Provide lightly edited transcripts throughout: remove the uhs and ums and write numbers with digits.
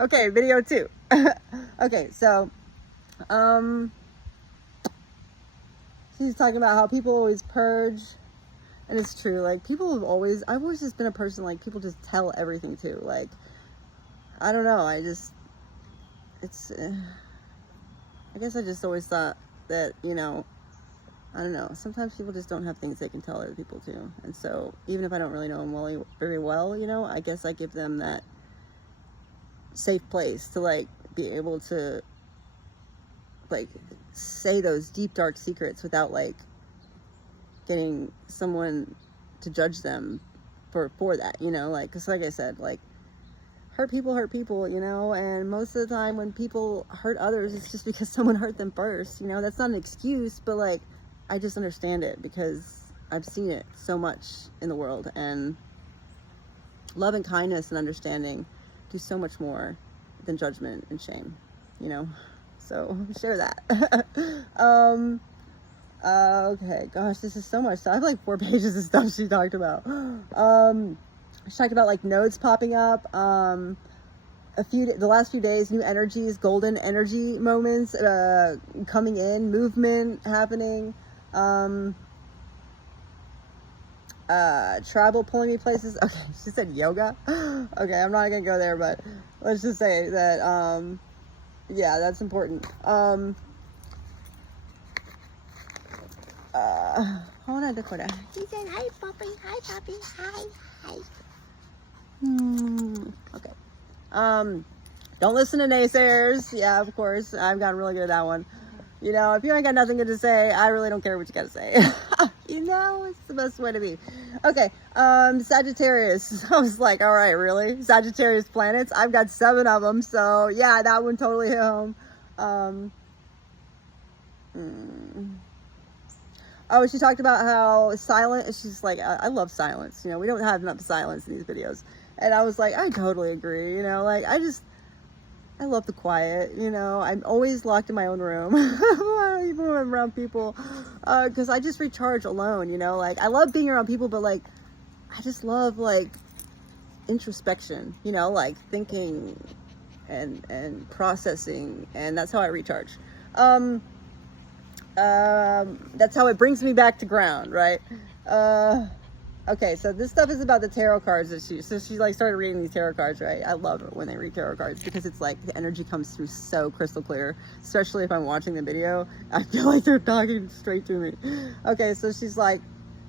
Okay, video 2. Okay, so she's talking about how people always purge, and it's true. Like, I've always just been a person, like, people just tell everything to. Like, I don't know, I guess I just always thought that, I don't know, sometimes people just don't have things they can tell other people too. And so even if I don't really know them very well, I guess I give them that safe place to, like, be able to, like, say those deep dark secrets without, like, getting someone to judge them for that, like, because like I said, like, hurt people, and most of the time when people hurt others, it's just because someone hurt them first. That's not an excuse, but, like, I just understand it because I've seen it so much in the world, and love and kindness and understanding do so much more than judgment and shame, so share that. Okay, gosh, this is so much stuff. I have like 4 pages of stuff she talked about. She talked about, like, nodes popping up, the last few days, new energies, golden energy moments coming in, movement happening, travel pulling me places. Okay, she said yoga. Okay, I'm not gonna go there, but let's just say that yeah, that's important. Hold on, Dakota. He said, hi, Poppy. Hi, Poppy. Hi. Okay. Don't listen to naysayers. Yeah, of course. I've gotten really good at that one. If you ain't got nothing good to say, I really don't care what you got to say. It's the best way to be. Okay. Sagittarius. I was like, all right, really? Sagittarius planets? I've got 7 of them. So yeah, that one totally hit home. Oh, she talked about how silent, she's like, I love silence. We don't have enough silence in these videos. And I was like, I totally agree. Like, I love the quiet. I'm always locked in my own room, even when I'm around people, because I just recharge alone. Like, I love being around people, but, like, I just love, like, introspection, like thinking and processing, and that's how I recharge. That's how it brings me back to ground, right? Okay, so this stuff is about the tarot cards that she like started reading these tarot cards, right? I love it when they read tarot cards because it's like the energy comes through so crystal clear, especially if I'm watching the video. I feel like they're talking straight to me. Okay, so she's like,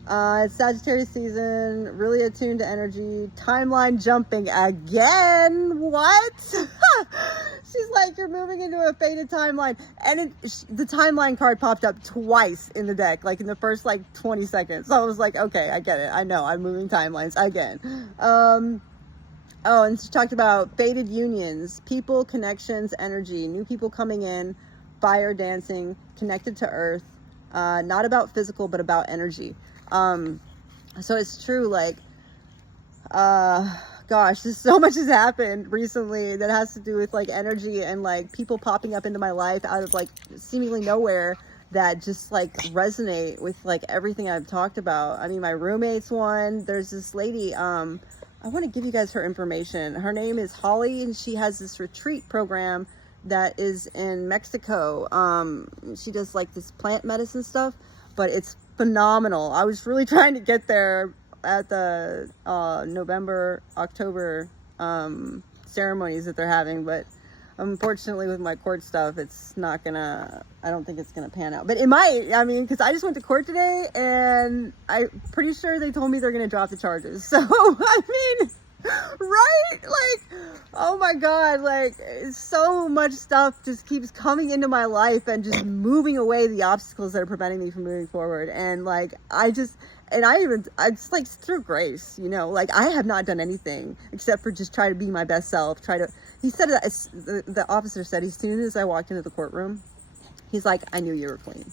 it's Sagittarius season, really attuned to energy, timeline jumping again. What? She's like, you're moving into a faded timeline. And the timeline card popped up twice in the deck, like in the first, like, 20 seconds. So I was like, okay, I get it. I know I'm moving timelines again. Oh, and she talked about faded unions, people, connections, energy, new people coming in, fire dancing, connected to earth, not about physical, but about energy. So it's true, like, gosh, there's so much has happened recently that has to do with, like, energy and, like, people popping up into my life out of, like, seemingly nowhere that just, like, resonate with, like, everything I've talked about. I mean, my roommate's one. There's this lady, I want to give you guys her information. Her name is Holly, and she has this retreat program that is in Mexico. She does, like, this plant medicine stuff, but it's phenomenal. I was really trying to get there at the October ceremonies that they're having, but unfortunately with my court stuff, it's not gonna, I don't think it's gonna pan out, but it might. I mean, because I just went to court today and I'm pretty sure they told me they're gonna drop the charges. So I mean, right? Like, oh my God, like, so much stuff just keeps coming into my life and just moving away the obstacles that are preventing me from moving forward. And, like, it's like through grace, like, I have not done anything except for just try to be my best self. He said that, the officer said, as soon as I walked into the courtroom, he's like, I knew you were clean.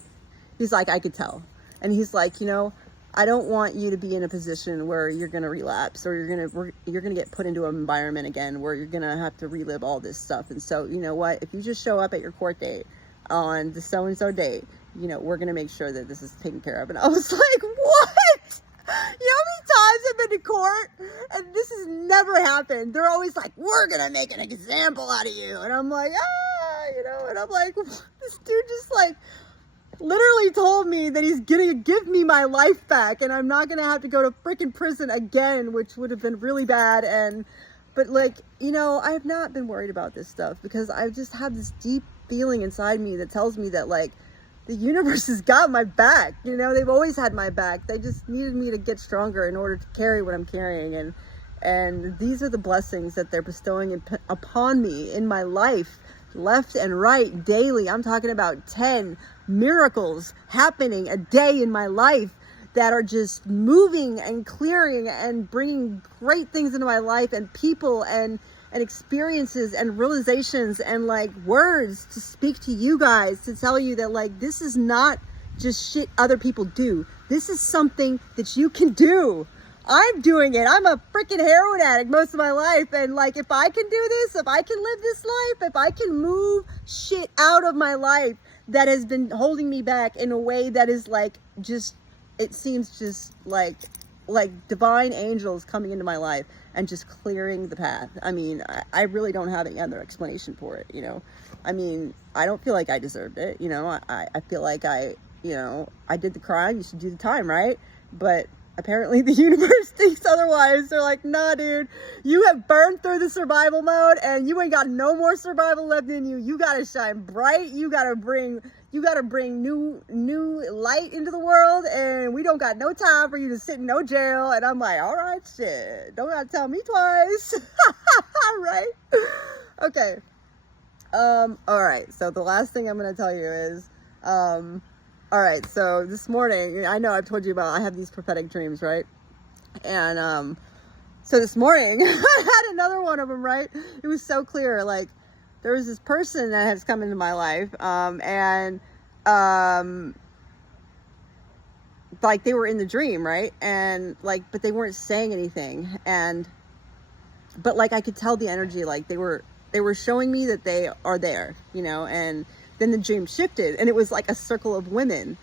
He's like, I could tell. And he's like, I don't want you to be in a position where you're going to relapse or you're going to get put into an environment again where you're going to have to relive all this stuff. And so, you know what, if you just show up at your court date on the so-and-so date, we're going to make sure that this is taken care of. And I was like, what? You know how many times I've been to court and this has never happened? They're always like, we're gonna make an example out of you. And I'm like, you know, and I'm like, this dude just like literally told me that he's gonna give me my life back and I'm not gonna have to go to freaking prison again, which would have been really bad. But like, you know, I have not been worried about this stuff because I just have this deep feeling inside me that tells me that like the universe has got my back. You know, they've always had my back. They just needed me to get stronger in order to carry what I'm carrying. And these are the blessings that they're bestowing upon me in my life, left and right, daily. I'm talking about 10 miracles happening a day in my life that are just moving and clearing and bringing great things into my life and people and experiences and realizations and like words to speak to you guys, to tell you that like this is not just shit other people do. This is something that you can do. I'm doing it. I'm a freaking heroin addict most of my life, and like if I can do this, if I can live this life, if I can move shit out of my life that has been holding me back in a way that is like just, it seems just like divine angels coming into my life and just clearing the path. I mean, I really don't have any other explanation for it, you know. I mean, I don't feel like I deserved it, you know. I feel like I did the crime, you should do the time, right? But apparently the universe thinks otherwise. They're like, nah, dude, you have burned through the survival mode and you ain't got no more survival left in you. You gotta shine bright. You gotta bring new light into the world, and we don't got no time for you to sit in no jail. And I'm like, all right, shit, don't gotta tell me twice. Right? Okay. All right, so the last thing I'm gonna tell you is all right, so this morning, I know I've told you about, I have these prophetic dreams, right? And so this morning, I had another one of them, right? It was so clear, like, there was this person that has come into my life, like, they were in the dream, right? And, like, but they weren't saying anything, but, like, I could tell the energy, like, they were showing me that they are there, you know, and then the dream shifted and it was like a circle of women,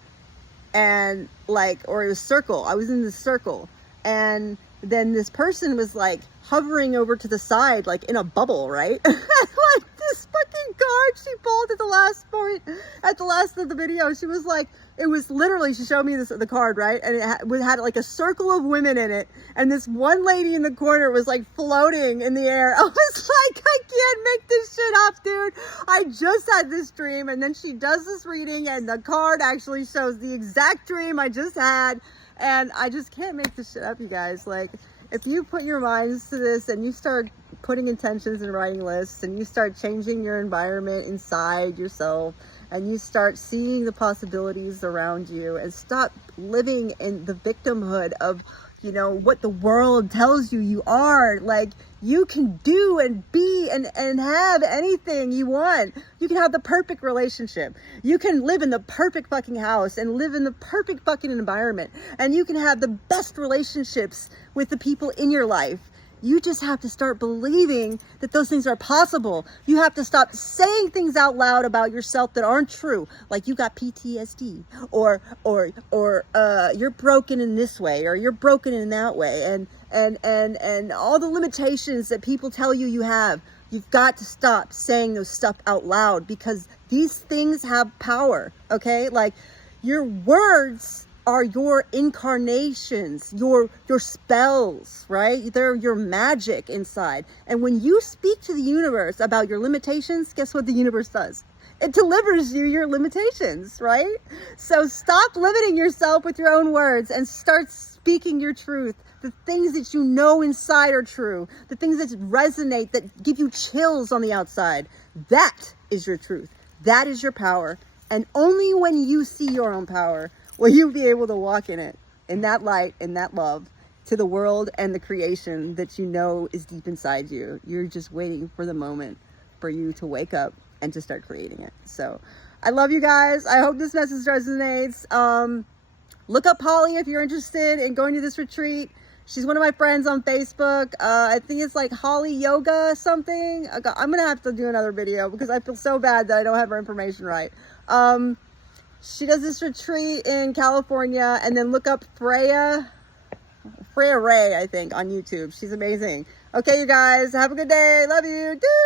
and like, or it was circle. I was in the circle, and then this person was like hovering over to the side, like in a bubble, right? Like this fucking card she pulled at the last point, at the last of the video. She was like, it was literally, she showed me the card, right? And it had like a circle of women in it. And this one lady in the corner was like floating in the air. I was like, I can't make this shit up, dude. I just had this dream. And then she does this reading and the card actually shows the exact dream I just had. And I just can't make this shit up, you guys. Like, if you put your minds to this and you start putting intentions and writing lists and you start changing your environment inside yourself and you start seeing the possibilities around you and stop living in the victimhood of, you know, what the world tells you are, like, you can do and be and have anything you want. You can have the perfect relationship. You can live in the perfect fucking house and live in the perfect fucking environment. And you can have the best relationships with the people in your life. You just have to start believing that those things are possible. You have to stop saying things out loud about yourself that aren't true. Like you got PTSD or you're broken in this way or you're broken in that way. And all the limitations that people tell you have. You've got to stop saying those stuff out loud because these things have power, okay? Like your words are your incarnations, your spells, right? They're your magic inside. And when you speak to the universe about your limitations, guess what the universe does? It delivers you your limitations, right? So stop limiting yourself with your own words and start speaking your truth. The things that you know inside are true. The things that resonate, that give you chills on the outside. That is your truth. That is your power. And only when you see your own power will you be able to walk in it, in that light, in that love, to the world and the creation that you know is deep inside you. You're just waiting for the moment for you to wake up and to start creating it. So I love you guys. I hope this message resonates. Look up Holly if you're interested in going to this retreat. She's one of my friends on Facebook. I think it's like Holly Yoga something. I'm gonna have to do another video because I feel so bad that I don't have her information right. She does this retreat in California, and then look up Freya Freya Ray, I think, on YouTube. She's amazing. Okay, you guys, have a good day. Love you. Doo!